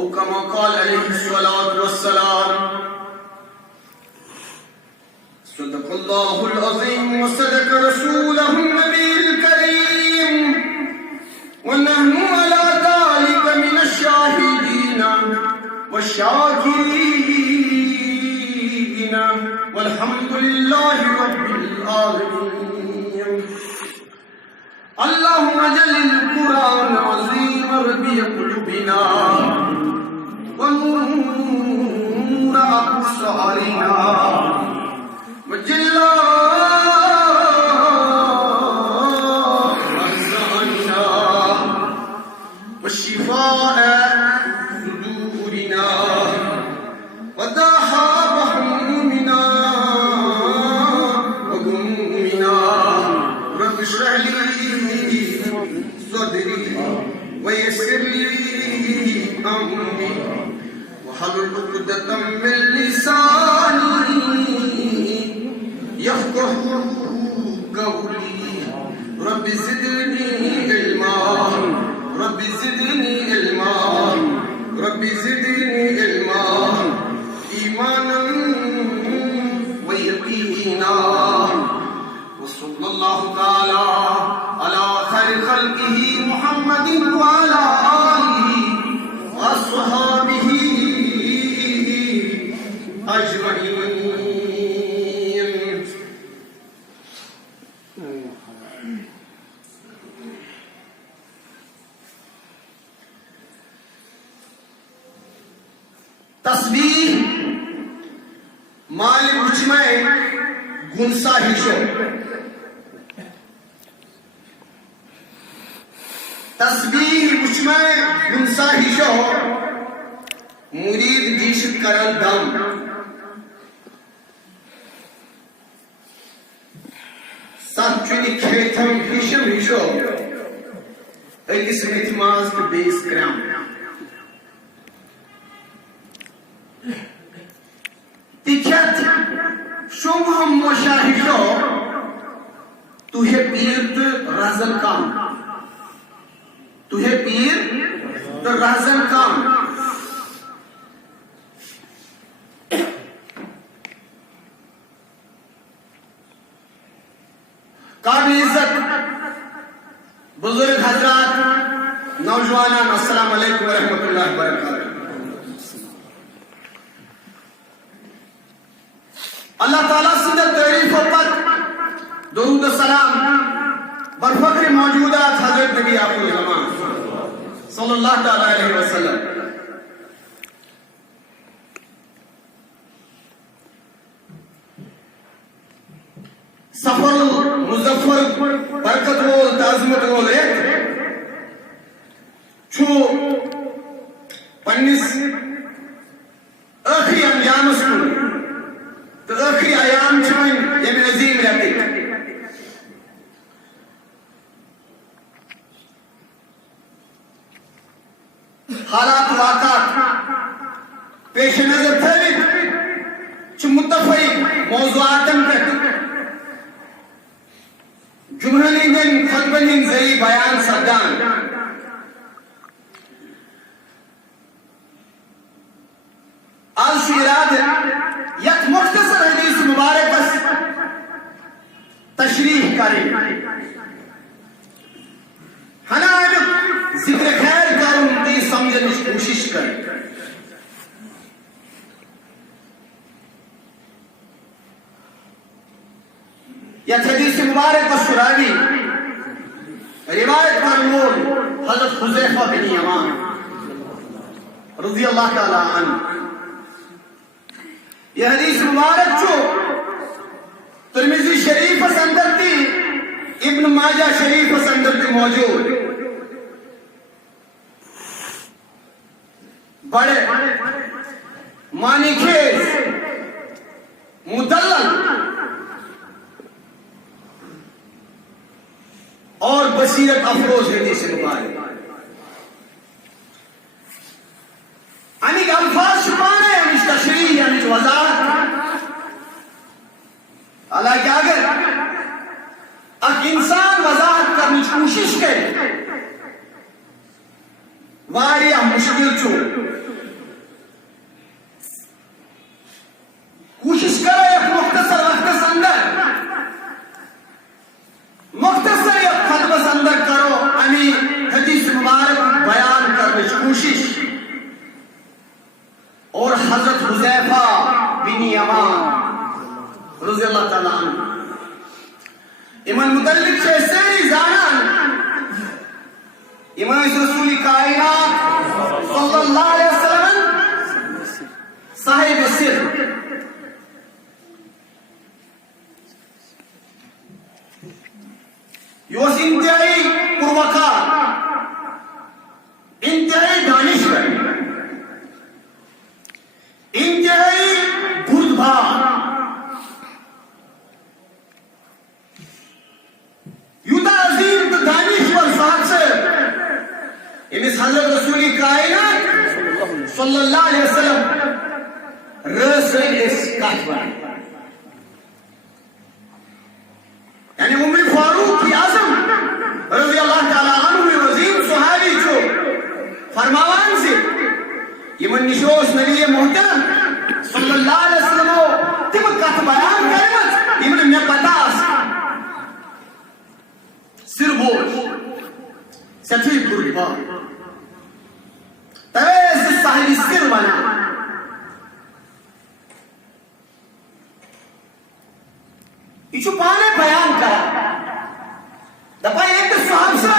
أو كما قال عليه الصلاة والسلام صدق الله العظيم وصدق رسوله النبي الكريم ونحن على ذلك من الشاهدين والشاكرين والحمد لله رب العالمين. اللهم اجعل القرآن العظيم ربيع قلوبنا ونور أبصارنا وجلاء أحزاننا وشفاء صدورنا وذهاب همومنا وغمومنا. رب اشرح لي صدري ويسر لي أمري واحلل عقدة من لساني يفقه قولي. رب زدني علما رب زدني علما رب زدني علما إيمانا ويقينا. وصلى الله تعالى على خير خلقه محمد وعلى آله وأصحابه أجمعين. तस्बीह माल मुजमे गुंसा हिशो तस्बीह मुजमे गुंसा हिशो मुरीद दिश करल दम सचुनि खेतम हिशम हिशो अकिस मिथमाज के बेस क्रम तिखत शुभ हम मोशाहिशो तुहे पीर तो राजन काम तुहे पीर तो राजन काम काबिल इज्जत बुजुर्ग हजरात नौजवान अस्सलाम वालेकुम व रहमतुल्लाहि व बरकातहू. अल्लाह ताला सिंध तारीफ पर दुरूद सलाम बरफक्र मौजूदात हजरत नबी आखिर ज़मान सल्लल्लाहु तआला अलैहि वसल्लम. सफर मुजफ्फर बरकत वोल ताजमत वोल छो पन्निस आखिरी अंजाम सुन तो आखिरी आयाम छन ये नजीम रहते हालात वाक़ात पेश नजर थे च मुत्तफ़िक़ मौज़ूआतन पे जुमहलिंगन खतबलिंग जरी बयान सदान al-Shirad यक मुख्तसर हदीस मुबारक तशरीह करें हना जिक्र खैर करूं ती समझने की कोशिश करें. यह हदीस मुबारक शुरावी रिवायत मरमूल हज़रत हुज़ैफा बिन यमान रज़ी अल्लाह तआला अन्हु. यह हदीस मुबारक जो तिर्मिज़ी शरीफ अंदर थी इब्न माजा शरीफ अंदर थी मौजूद बड़े मानीखेज मुदल्लल और बसीरत अफरोज हदीस मुबारक अनेक अल्फाज छुपाने यानी तशरीह यानी वज़ाहत. हालांकि अगर एक इंसान वज़ाहत करने की कोशिश करे वारिया मुश्किल चु कोशिश करो एक मुख्तसर वक्त अंदर मुख्तसर एक खतबस अंदर करो अमी हदीस मुबारक बयान करने की कोशिश और हजरत हुज़ैफा बिन यमान रज़ी अल्लाह ताला अन्हु इमन मुतल्लिक से सेरी जानान इमन रसूल कायनात सल्लल्लाहु अलैहि वसल्लम साहिब सिर योस इंतहाई पुरवकार इंतहाई दानिशवर इंतहाई बुर्दबार युदा अजीम तो दानिशवर साहब से इस हजरत रसूल कायनात सल्लल्लाहु अलैहि वसल्लम रसूल इस काटवा यानी उम्र फारूक की आजम रज़ी अल्लाह ताला अन्हु वजीम सुहाबी छो फरमावान से यमन निशोस नबी मोहतरम सल्लल्लाहु अलैहि वसल्लम तिम कथ बयान करमत यमन मे पता सिर बोल सठी बुरबा तवे साहिब सिर बना इचु पाने बयान करा दफा एक साहब से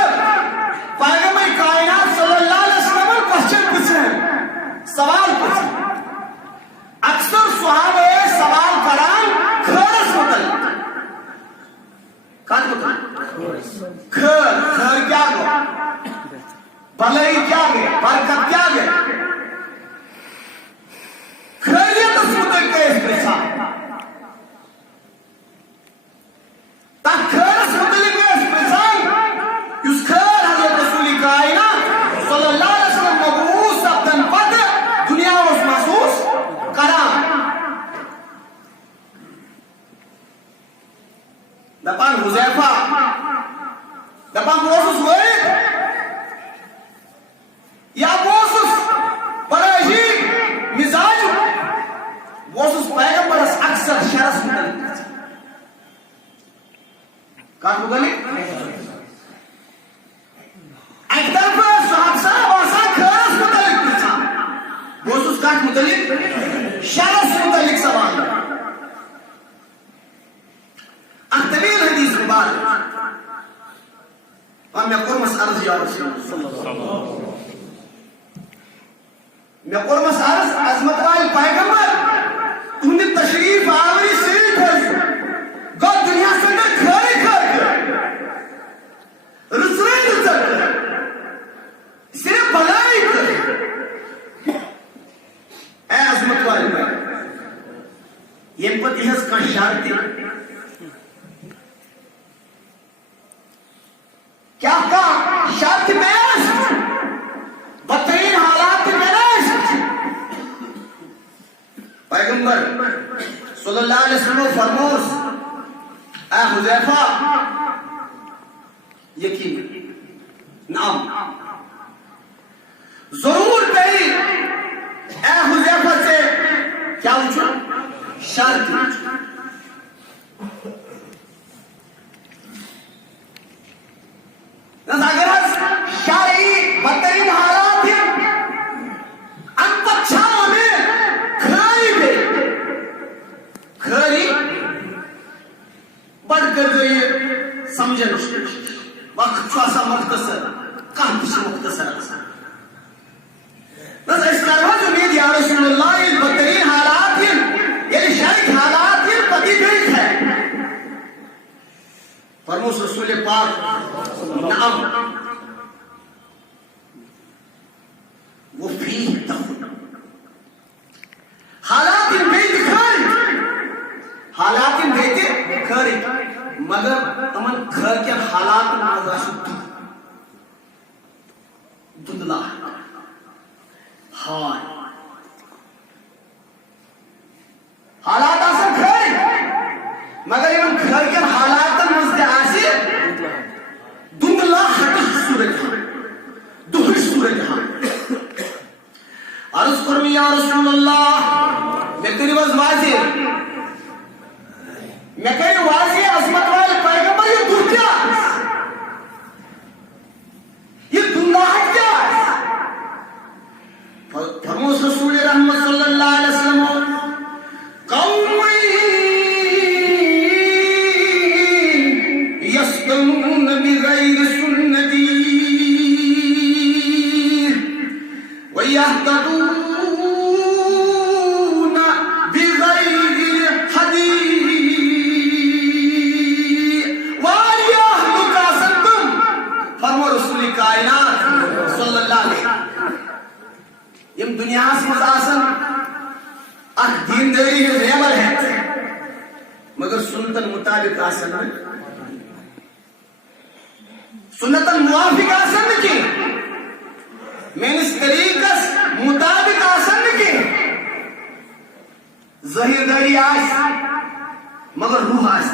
पैगंबर कायनात सल्लल्लाहु अलैहि वसल्लम क्वेश्चन पूछे सवाल पूछे अक्सर सहाबे सवाल करान खरस होतल कान होतल खर क्या गो भलाई क्या गए बरकत क्या गए खैरियत सुनते के पैसा दपान हुज़ैफा दपान बोसुस वैद या बोसुस पराजी मिजाज बोसुस पैगंबर अक्सर शरस मुतल्लिक का मुतल्लिक एक तरफ साहब साहब आसा खरस मुतल्लिक था बोसुस का मुतल्लिक शरस मुतल्लिक सवाल तवील हदीस मुबारक और मैं कुर्मस अर्ज या रसूल मैं कुर्मस अर्ज अजमत वाले पैगंबर तुमने तशरीफ आवरी सिर्फ गो दुनिया से अंदर खरी कर रसूल इज्जत सिर्फ भलाई कर ए अजमत वाले ये पति है का शर्त क्या का शर्त में बदतरीन हालात में पैगंबर सल्लल्लाहु अलैहि वसल्लम फरमोस ए हुज़ैफा यकीन नाम जरूर कही ए हुज़ैफा से क्या पूछो शर्त अगर शाही बदतरीन हालात अंतच्छा में खरी बढ़कर जो ये समझन वक्त सा मुख्तसर काफी मुख्तसर बस इस तरह जो मेरी या रसूलुल्लाह ये बदतरीन हालात ये शाही हालात ये पति गई है फरमोस रसूल पाक नाम वो भी हालात इन बेत खरी मगर अमन घर के हालात में दुदला हाय हालात आसन खरी मगर इन घर के हालात में आसी दुदला हट सूरज दुहर सूरज या रसूलल्लाह मैं करी वज वाजे मैं करी वाजे अजमत वाले पैगंबर ये तू क्या ये दुल्हा क्या फरमोस रसूल रहमत सल्लल्लाहु अलैहि वसल्लम कौमी यस्कून बिगैर सुन्नती व यहतदून बिगैर हदी वालिया मुकासम फरमो रसूल कायनात सल्लल्लाहु अलैहि यम दुनिया मज आसन अख दीनदारी रेबल है मगर सुन्नतन मुताबिक आसन सुन्नतन मुवाफिक आसन की मेनिस तरीकस मुताबिक आसन की ज़ाहिरदारी आस मगर रूह आस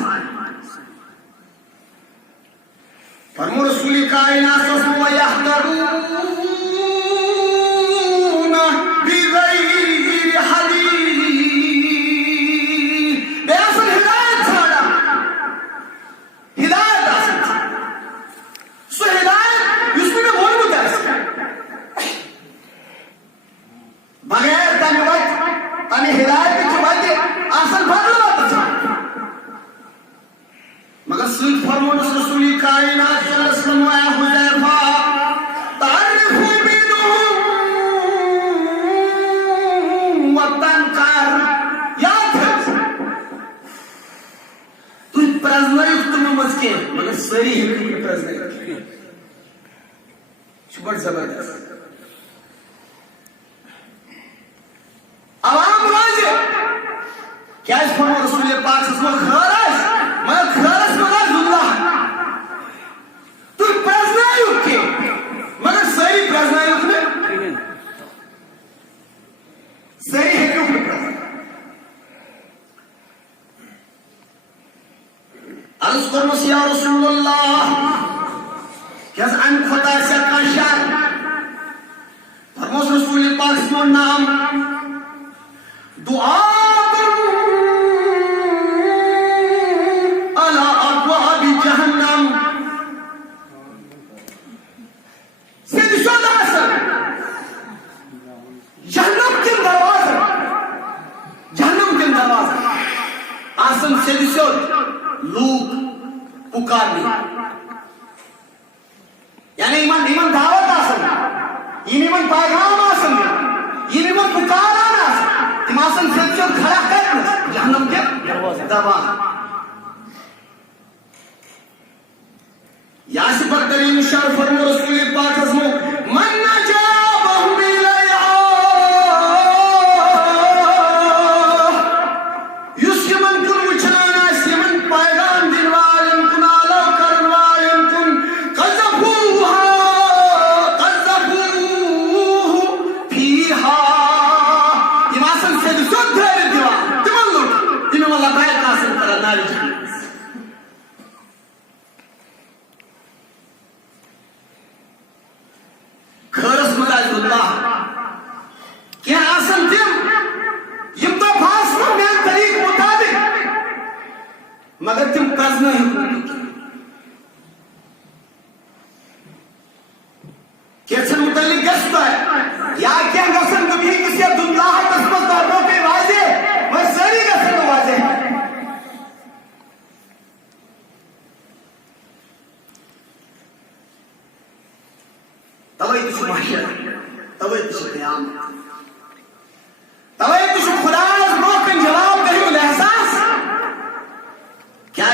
फरमो रसूल कायनात सल्लल्लाहु अलैहि वसल्लम मगर सिर्फ फरमान रसूल कायनात सल्लल्लाहु अलैहि वसल्लम तारिफु बिनुहुम व तनकार याद तू प्रजनायुक्त तुम मस्के मगर सरी है प्रजनायुक्त सुपर जबरदस्त आवाम वाजे क्या इस फरमान रसूल पाक सल्लल्लाहु अलैहि वसल्लम मगर खरस मगर दुल्हा तू प्रजनायुक्त के मगर सही प्रजनायुक्त में सही है क्यों अर्ज करो या रसूलुल्लाह क्या अन खुदा से काशार फरमास रसूल पाक का नाम दुआ लोग पुकारने यानी ईमान ईमान दावत आसन ईमान पैगाम आसन ईमान पुकार आना इमासन से खड़ा कर जहन्नम के दरवाजा यासी बदरीन शर फरमो रसूल पाक हजमो मन नजाबहु बिलया युस्मन कुल मुचना सिमन पैगाम दिलवालन कुनालो करवालन कुन कज़फूहा कज़फूहु फीहा इमासन से शुद्ध है दिवा तिमल्लु तिमल्ला बाय कासन कर नारी खरस मदाजुल्लाह क्या आसन तिम यम तो फासला में तरीक मुताबिक मगर तुम कज नहीं कैसे मुतालिक गश्त है या क्या गसन कभी किसी दुल्हा तस्मत दर्दों पे वाजे मैं सही गसन वाजे तवई तुझ माहिर तवई तुझ क़याम तवई तुझ खुदा रोकन जवाब नहीं एहसास क्या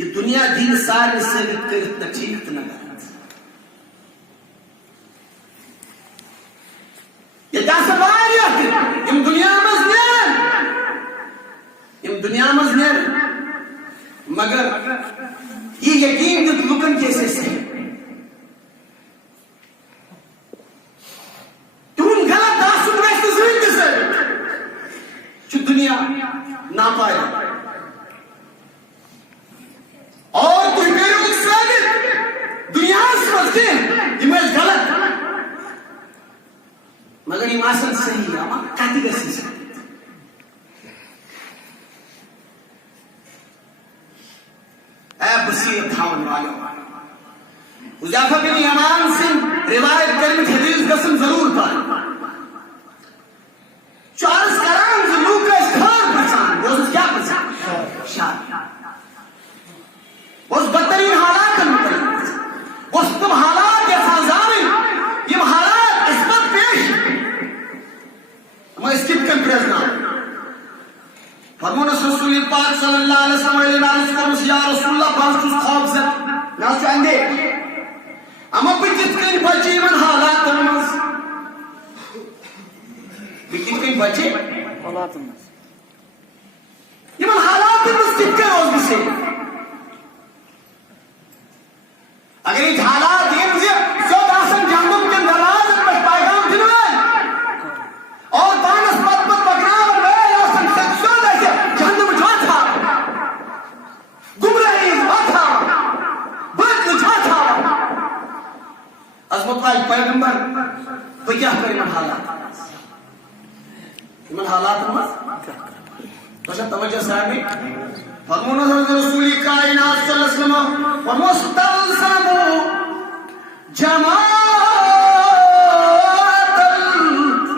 ये दुनिया दिन सारे से इतना ठीक इतना गलत ये जैसे वारियत इन दुनिया मज़नेर मगर ये यकीन लुकन कैसे से दुनिया ना पाए और कुछ मेरे मुस्लिम दुनिया समझते हैं इमेज गलत मगर यम आसन सही अमा कत गसी बसीर थावन वालों हुज़ैफा बिन यमान से रिवायत करने हदीस गसन जरूर पाए चार्ल्स करान लूकस खान पहचान वो क्या पहचान शाह वो बदतरीन हालात में वो तुम हालात या साजामिन ये हालात इसमत पेश मैं स्किप कर प्रेजना फरमान रसूल पाक सल्लल्लाहु अलैहि वसल्लम या रसूलुल्लाह बाजुस खौफ से ना चांदे अमा बिकित कन बचे मन हालात मस बिकित कन बचे हालात मस यमन हालात मस कित रोज बिसे अगर ये हालात ये मुझे सब आसन जहन्नम के दरवाजे पर पैगाम दिलवा और बानस पद पद पकड़ा और वे आसन सच्चो ऐसे जहन्नम जाता गुमराही जाता बद जाता अज़मत वाले पैगंबर तो क्या करें मन हालात मत तो शायद तवज्जो साहब फरमान रसूल कायनात सल्लल्लाहु अलैहि वसल्लम व मुस्तलसमु जमाअतल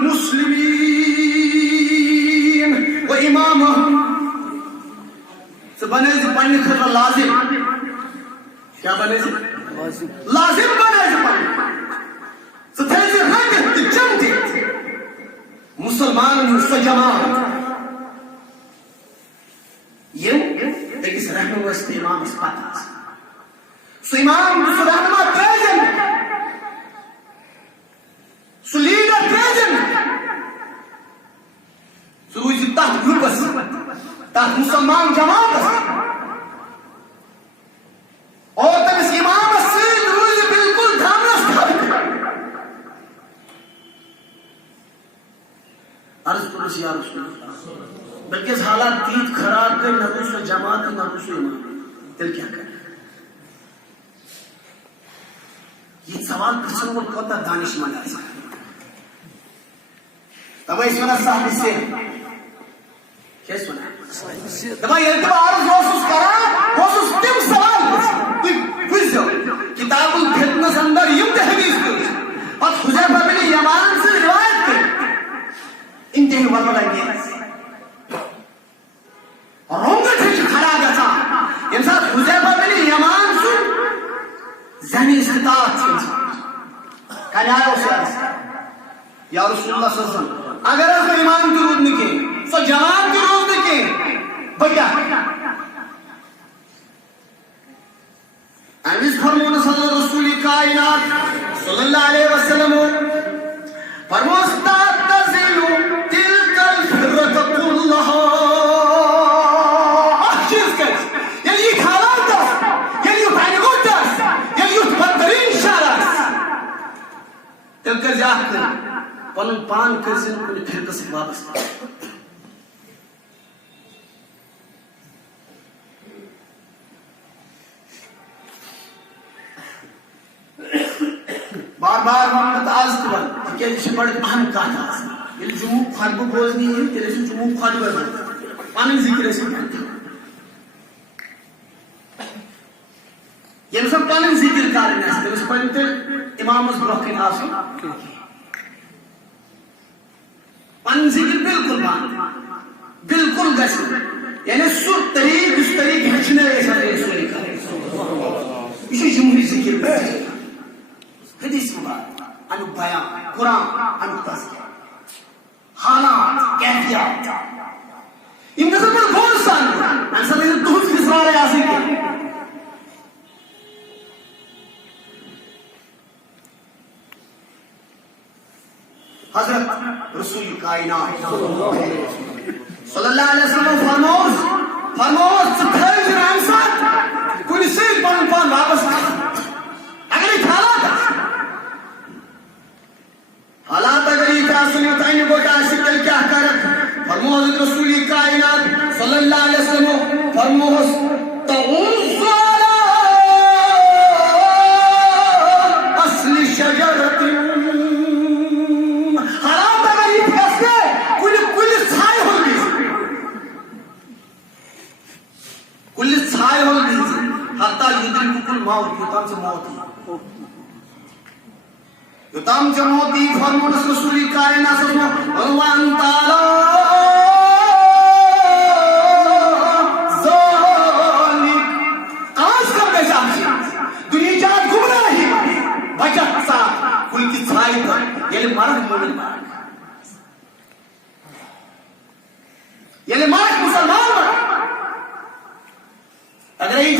मुस्लिमीन व इमामहुम से बने से पढ़ने खर लाजिम क्या बने से लाजिम बने से पढ़ने से थे से रंग जमते मुसलमान मुस्लिम जमात ये देखिए रहने वास्ते इमाम स्पाता सो इमाम सुदानमा प्रेजेंट सो लीडर प्रेजेंट सो वो जितना ग्रुप ताकि मुसलमान जमात और तब इस इमाम से रोज बिल्कुल धामरस अर्ज पुरुष या रसूल बल्कि इस हालात तीत खराब कर नरुस जमात नरुस इमाम दिल क्या कर ये सवाल प्रश्न को खोता दानिशमंद है तब इसमें साहब से क्या सुना तब ये तो आरज़ वोसुस करा वोसुस तिम सवाल कुछ किताबुल फितनस अंदर युम हदीस को और हुज़ैफा बिन यमान से रिवायत कर इंतही वरला ये रोंगट है खड़ा गया इंसान हुज़ैफा बिन यमान से ज़हनी इस्तिताअत कल आया उसे या रसूलुल्लाह सल्लल्लाहु अलैहि वसल्लम अगर आप इमाम की रूद निके तो जमात की रूद निके बच्चा अमीस फरमान सल्लल्लाहु रसूल कायनात सल्लल्लाहु अलैहि वसल्लम फरमास्तात तज़िलु तिलकल फिरत कुल्लहा पन पान कर फिर से वापस बार बार मोहम्मद आज के बड़ अहम कथ जुमू खतब बोजनी तेल जुमू खतब पन जिक्र ये सब पन जिक्र कर इमाम ब्रोकन पन जिक्र बिल्कुल बिल्कुल यानी सुर तरीक उस तरीक हचने इसी जमहूरी जिक्र हदीस मुबारक अनु बयान कुरान अनु तज़किया हालात कैफियत इन नजर पर गौर सान अंसर ने दुरुस्त इसरार यासी के हजरत रसूल कायनात सल्लल्लाहु अलैहि वसल्लम फरमास थर्ज रामसात कुल से पान वापस अगर ये हालात अगर ये क्या सुने ताइने बोटा शिकल क्या करत फरमास हजरत रसूल कायनात सल्लल्लाहु अलैहि वसल्लम फरमास तउज़ अला असली शजरतिन हालात मोती युतम च मोती फरमान रसूली कायनात अल्लाह ताला जालिक आज कर बेजामची दुनियाच्या गुमराही बचतचा कुलकी छाईत येले मार्ग म्हणून येले मार्ग मुसलमान अगर ही